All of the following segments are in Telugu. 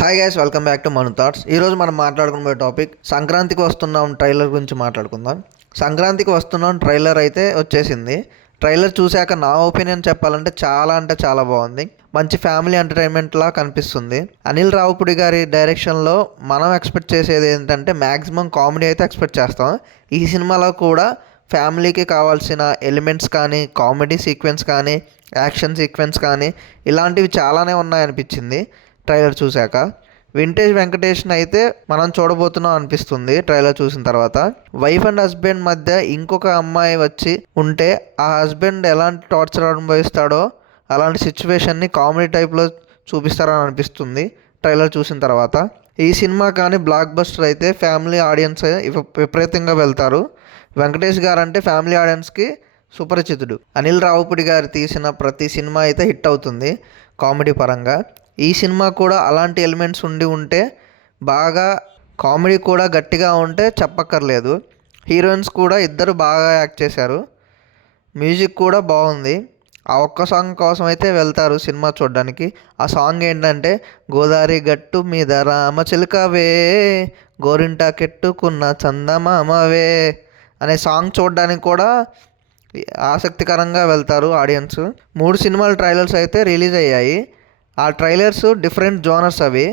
Hi guys, welcome back to Manu thoughts. ఈరోజు మనం మాట్లాడుకునే టాపిక్ సంక్రాంతికి వస్తున్నాం ట్రైలర్ గురించి మాట్లాడుకుందాం. సంక్రాంతికి వస్తున్నాం ట్రైలర్ అయితే వచ్చేసింది. ట్రైలర్ చూశాక నా ఒపీనియన్ చెప్పాలంటే చాలా అంటే చాలా బాగుంది. మంచి ఫ్యామిలీ ఎంటర్టైన్మెంట్లా కనిపిస్తుంది. అనిల్ రావుపూడి గారి డైరెక్షన్లో మనం ఎక్స్పెక్ట్ చేసేది ఏంటంటే మ్యాక్సిమం కామెడీ అయితే ఎక్స్పెక్ట్ చేస్తాం. ఈ సినిమాలో కూడా ఫ్యామిలీకి కావాల్సిన ఎలిమెంట్స్ కానీ, కామెడీ సీక్వెన్స్ కానీ, యాక్షన్ సీక్వెన్స్ కానీ ఇలాంటివి చాలానే ఉన్నాయనిపించింది ట్రైలర్ చూశాక. వింటేజ్ వెంకటేష్ని అయితే మనం చూడబోతున్నాం అనిపిస్తుంది ట్రైలర్ చూసిన తర్వాత. వైఫ్ అండ్ హస్బెండ్ మధ్య ఇంకొక అమ్మాయి వచ్చి ఉంటే ఆ హస్బెండ్ ఎలాంటి టార్చర్ అనుభవిస్తాడో అలాంటి సిచ్యువేషన్ని కామెడీ టైప్లో చూపిస్తారని అనిపిస్తుంది ట్రైలర్ చూసిన తర్వాత. ఈ సినిమా కానీ బ్లాక్ బస్టర్ అయితే ఫ్యామిలీ ఆడియన్స్ విపరీతంగా వెళ్తారు. వెంకటేష్ గారు అంటే ఫ్యామిలీ ఆడియన్స్కి సుపరిచితుడు. అనిల్ రావుపూడి గారు తీసిన ప్రతి సినిమా అయితే హిట్ అవుతుంది కామెడీ పరంగా. ఈ సినిమా కూడా అలాంటి ఎలిమెంట్స్ ఉంటే బాగా కామెడీ కూడా గట్టిగా ఉంటే చెప్పక్కర్లేదు. హీరోయిన్స్ కూడా ఇద్దరు బాగా యాక్ట్ చేశారు. మ్యూజిక్ కూడా బాగుంది. ఆ ఒక్క సాంగ్ కోసం అయితే వెళ్తారు సినిమా చూడడానికి. ఆ సాంగ్ ఏంటంటే గోదావరి గట్టు మీద రామచిలుకవే గోరింటా కెట్టుకున్న చందమామవే అనే సాంగ్ చూడడానికి కూడా ఆసక్తికరంగా వెళ్తారు ఆడియన్స్. 3 సినిమాల ట్రైలర్స్ అయితే రిలీజ్ అయ్యాయి. ఆ ట్రైలర్స్ డిఫరెంట్ జోనర్స్ అవి.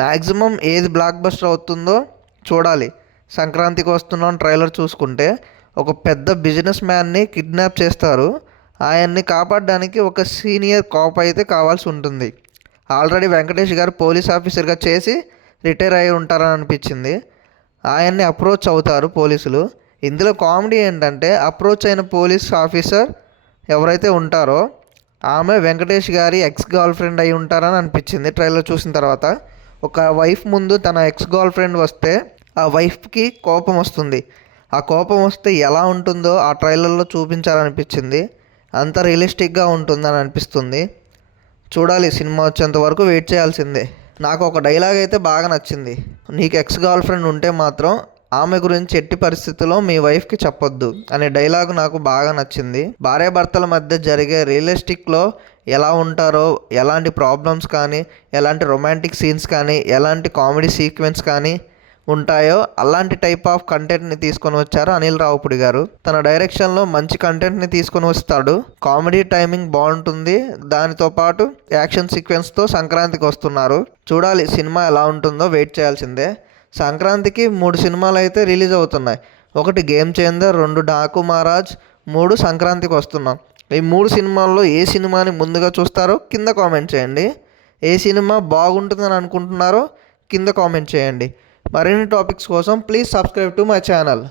మ్యాక్సిమం ఏది బ్లాక్ బస్టర్ అవుతుందో చూడాలి. సంక్రాంతికి వస్తున్నాం ట్రైలర్ చూసుకుంటే ఒక పెద్ద బిజినెస్ మ్యాన్ని కిడ్నాప్ చేస్తారు. ఆయన్ని కాపాడడానికి ఒక సీనియర్ కాప్ అయితే కావాల్సి ఉంటుంది. ఆల్రెడీ వెంకటేష్ గారు పోలీస్ ఆఫీసర్గా చేసి రిటైర్ అయి ఉంటారని అనిపించింది. ఆయన్ని అప్రోచ్ అవుతారు పోలీసులు. ఇందులో కామెడీ ఏంటంటే అప్రోచ్ అయిన పోలీస్ ఆఫీసర్ ఎవరైతే ఉంటారో ఆమె వెంకటేష్ గారి ఎక్స్ గర్ల్ ఫ్రెండ్ అయి ఉంటారని అనిపించింది ట్రైలర్ చూసిన తర్వాత. ఒక వైఫ్ ముందు తన ఎక్స్ గర్ల్ ఫ్రెండ్ వస్తే ఆ వైఫ్కి కోపం వస్తుంది. ఆ కోపం వస్తే ఎలా ఉంటుందో ఆ ట్రైలర్లో చూపించాలనిపించింది. అంత రియలిస్టిక్గా ఉంటుందని అనిపిస్తుంది. చూడాలి, సినిమా వచ్చేంత వరకు వెయిట్ చేయాల్సిందే. నాకు ఒక డైలాగ్ అయితే బాగా నచ్చింది. నీకు ఎక్స్ గర్ల్ ఫ్రెండ్ ఉంటే మాత్రం ఆమె గురించి ఎట్టి పరిస్థితుల్లో మీ వైఫ్కి చెప్పొద్దు అనే డైలాగ్ నాకు బాగా నచ్చింది. భార్యాభర్తల మధ్య జరిగే రియలిస్టిక్లో ఎలా ఉంటారో, ఎలాంటి ప్రాబ్లమ్స్ కానీ, ఎలాంటి రొమాంటిక్ సీన్స్ కానీ, ఎలాంటి కామెడీ సీక్వెన్స్ కానీ ఉంటాయో అలాంటి టైప్ ఆఫ్ కంటెంట్ని తీసుకొని వచ్చారు అనిల్ రావుపూడి గారు. తన డైరెక్షన్లో మంచి కంటెంట్ని తీసుకొని వస్తాడు. కామెడీ టైమింగ్ బాగుంటుంది. దానితో పాటు యాక్షన్ సీక్వెన్స్తో సంక్రాంతికి వస్తున్నారు. చూడాలి సినిమా ఎలా ఉంటుందో వెయిట్ చేయాల్సిందే. సంక్రాంతికి 3 సినిమాలు అయితే రిలీజ్ అవుతున్నాయి. 1 గేమ్ చేంజర్, 2 డాకు మహారాజ్, 3 సంక్రాంతికి వస్తున్నాం. ఈ 3 సినిమాల్లో ఏ సినిమాని ముందుగా చూస్తారో కింద కామెంట్ చేయండి. ఏ సినిమా బాగుంటుందని అనుకుంటున్నారో కింద కామెంట్ చేయండి. మరిన్ని టాపిక్స్ కోసం please subscribe to my channel.